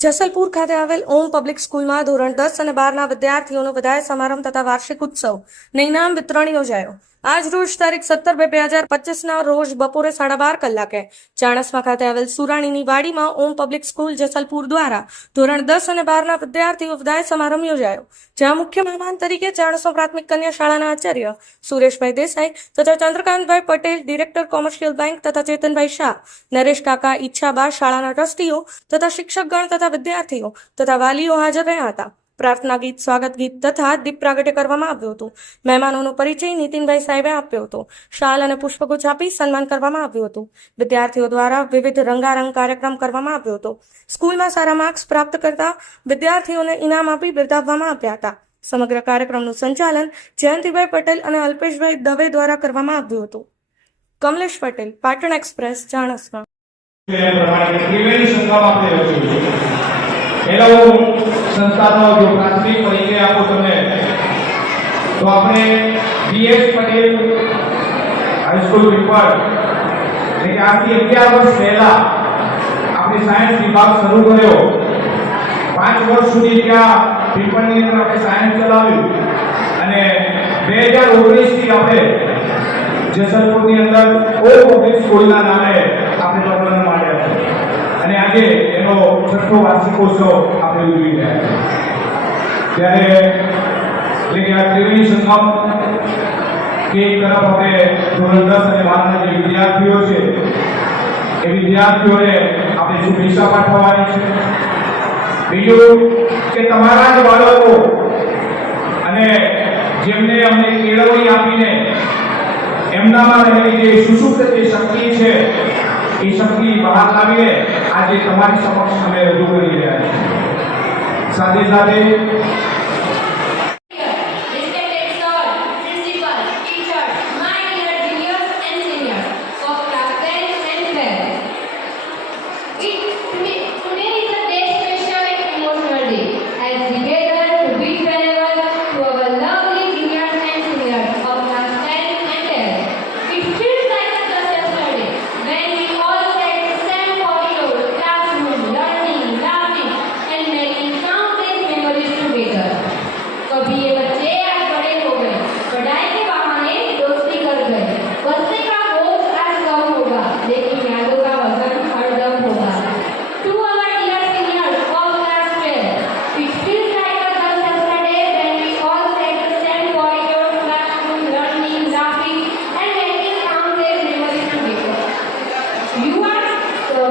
જસલપુર ખાતે આવેલ ઓમ પબ્લિક સ્કૂલમાં ધોરણ દસ અને બારના વિદ્યાર્થીઓનો વિદાય સમારંભ તથા વાર્ષિક ઉત્સવ ને ઇનામ વિતરણ યોજાયો. આજ રોજ તારીખ સત્તર બે બે હજાર પચીસના રોજ બપોરે સાડા બાર કલાકે ચાણસમા ખાતે આવેલ સુરાણીની વાડીમાં ઓમ પબ્લિક સ્કૂલ જસલપુર દ્વારા ધોરણ દસ અને બારના વિદ્યાર્થીઓ વિદાય સમારંભ યોજાયો, જ્યાં મુખ્ય મહેમાન તરીકે ચાણસો પ્રાથમિક કન્યા શાળાના આચાર્ય સુરેશભાઈ દેસાઈ તથા Chandrakantbhai Patel, director commercial bank તથા ચેતનભાઈ શાહ, નરેશ કાકા ઈચ્છાબા શાળાના ટ્રસ્ટીઓ તથા શિક્ષકગણ તથા વિદ્યાર્થીઓ તથા વાલીઓ હાજર રહ્યા હતા. પ્રાર્થના ગીત, સ્વાગત ગીત તથા દીપ પ્રાગટ્ય કરવામાં આવ્યું હતું. મહેમાનોનો પરિચય નીતિનભાઈ સાહેબે આપ્યો હતો. શાલ અને પુષ્પગુચ્છ આપી સન્માન કરવામાં આવ્યું હતું. વિદ્યાર્થીઓ દ્વારા વિવિધ રંગારંગ કાર્યક્રમ કરવામાં આવ્યો હતો. સ્કૂલમાં સારા માર્ક્સ પ્રાપ્ત કરતા વિદ્યાર્થીઓને ઇનામ આપી બિરદાવવામાં આવ્યા હતા. સમગ્ર કાર્યક્રમનું સંચાલન જયંતિભાઈ પટેલ અને અલ્પેશભાઈ દવે દ્વારા કરવામાં આવ્યું હતું. કમલેશ પટેલ, પાટણ એક્સપ્રેસ ચાણસ્મા એ પ્રમાણે ત્રિવેણી સંગમ આપણે રચ્યું છે પહેલા હું સંસ્થાનો જો પ્રાથમિક પરિચય આપું તમને. તો આપણે બીએસ પટેલ હાઈસ્કૂલ પીપળ એટલે કે આજથી અગિયાર વર્ષ પહેલા આપણે સાયન્સ વિભાગ શરૂ કર્યો. પાંચ વર્ષ સુધી ત્યાં પીપળની અંદર આપણે સાયન્સ ચલાવ્યું. અને બે હજાર ઓગણીસથી આપણે જેસલપુરની અંદર ઓ પબ્લિક સ્કૂલના નામે આપણે પ્રબંધ માંડ્યા અને આજે એનો છઠ્ઠો વાર્ષિકોત્સવ આપણે ઉજવી રહ્યા છીએ. ત્યારે કે તરફ આપણે જે વિદ્યાર્થીઓ છે, એ વિદ્યાર્થીઓને આપણે શુભેચ્છા પાઠવવાની છે. બીજું કે તમારા જ બાળકો અને જેમને અમને કેળવણી આપીને એમનામાં રહેલી જે સુસુપ્ત જે શક્તિ છે એ શક્તિ બહાર લાવીએ આજે તમારી સમક્ષ અમે રજૂ કરી રહ્યા છીએ. સાથે સાથે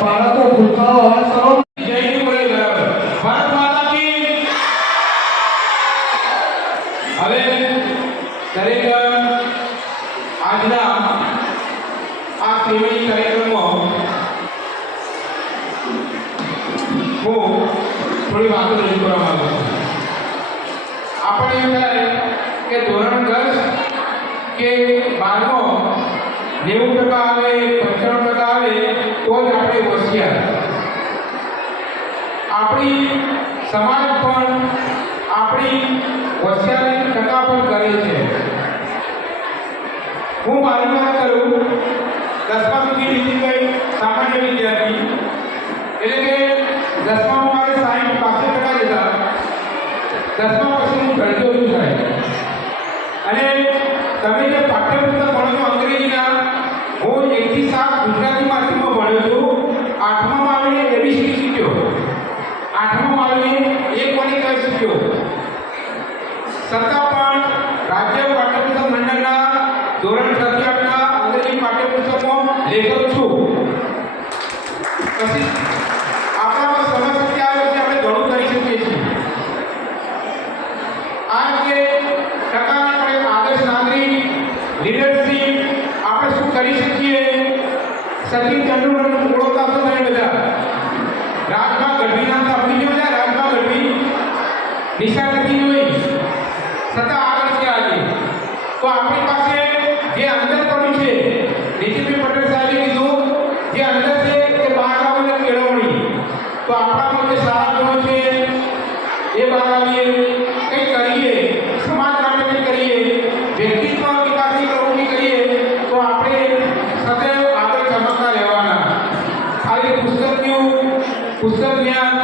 બાળકો ભૂલકાઓ અવાજ કરો. ભારત માતા હવે દરેક આજના આ કેવી કાર્યક્રમમાં હું થોડી વાતો રજૂ કરવા માંગુ આપણે એમ કે ધોરણ દસ કે બારમો નેવું ટકા આવે પંચાણું ટકા આવે તો જ આપણે હોશિયાર આપણી સમાજ પણ આપણી હોશિયારી ટકા પણ કરે છે. હું મારી વાત કરું, દસમા સુધી બીજી કઈ સામાન્ય વિદ્યાર્થી, એટલે કે દસમામાં મારે સાઠ પાસઠ ટકા લીધા. દસમા પછી હું ગણતો સાહેબ અને તમે જે પાઠ્યપુસ્તક ભણો છો અંગ્રેજીના, હું એકથી સાત ગુજરાતી માધ્યમમાં ભણ્યો છું. આઠમામાં આવીને એબીસીડી લેખક છું. પછી આપણામાં સમજ આવે છે આપણે ઘણું કરી શકીએ છીએ. આ કે ટકા આદર્શ નાગરિક લીડરશીપ આપણે શું કરી શકીએ? સચિન તેંડુલકરને ઓળખતા હશો તમે બધા. રાજભા ગઢવી નામ આપણી બધા રાજભા ગઢવી નિશા કથીનું તો આપણા જે સારા ગુણો છે. એ બહાર લાવીએ કંઈક કરીએ, સમાજ માટે કંઈક કરીએ, વ્યક્તિત્વ વિકાસની પ્રવૃત્તિ કરીએ, તો આપણે સદૈવ આગળ ચમકતા રહેવાના. ખાલી પુસ્તકનું પુસ્તક જ્ઞાન